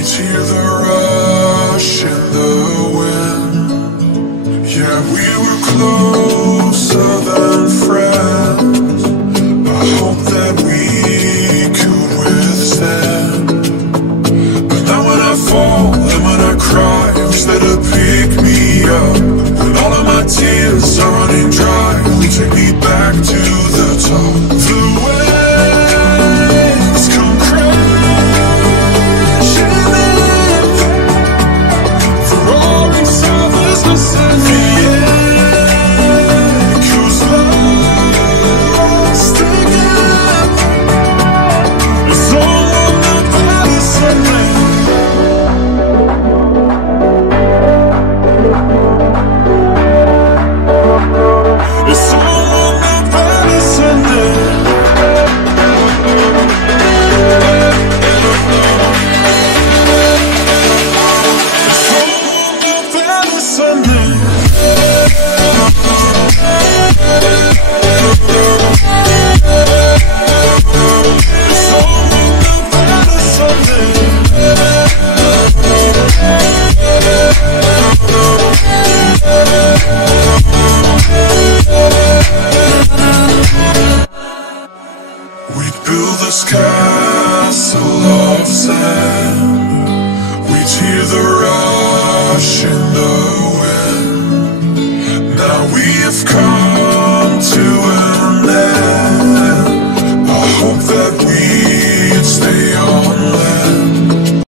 We'd hear the rush in the wind. Yeah, we were closer than friends. I hope that we could withstand. But now when I fall and when I cry, who's there to pick me up? When all of my tears are running dry, who'll take me back to the top? The waves come crashing in, for all these others listen. The echoes lost again. It's all on the Patterson land. It's all on the Patterson land. It's all on the Patterson land. It's all on the Patterson land. We'd build this castle of sand. We'd hear the rush in the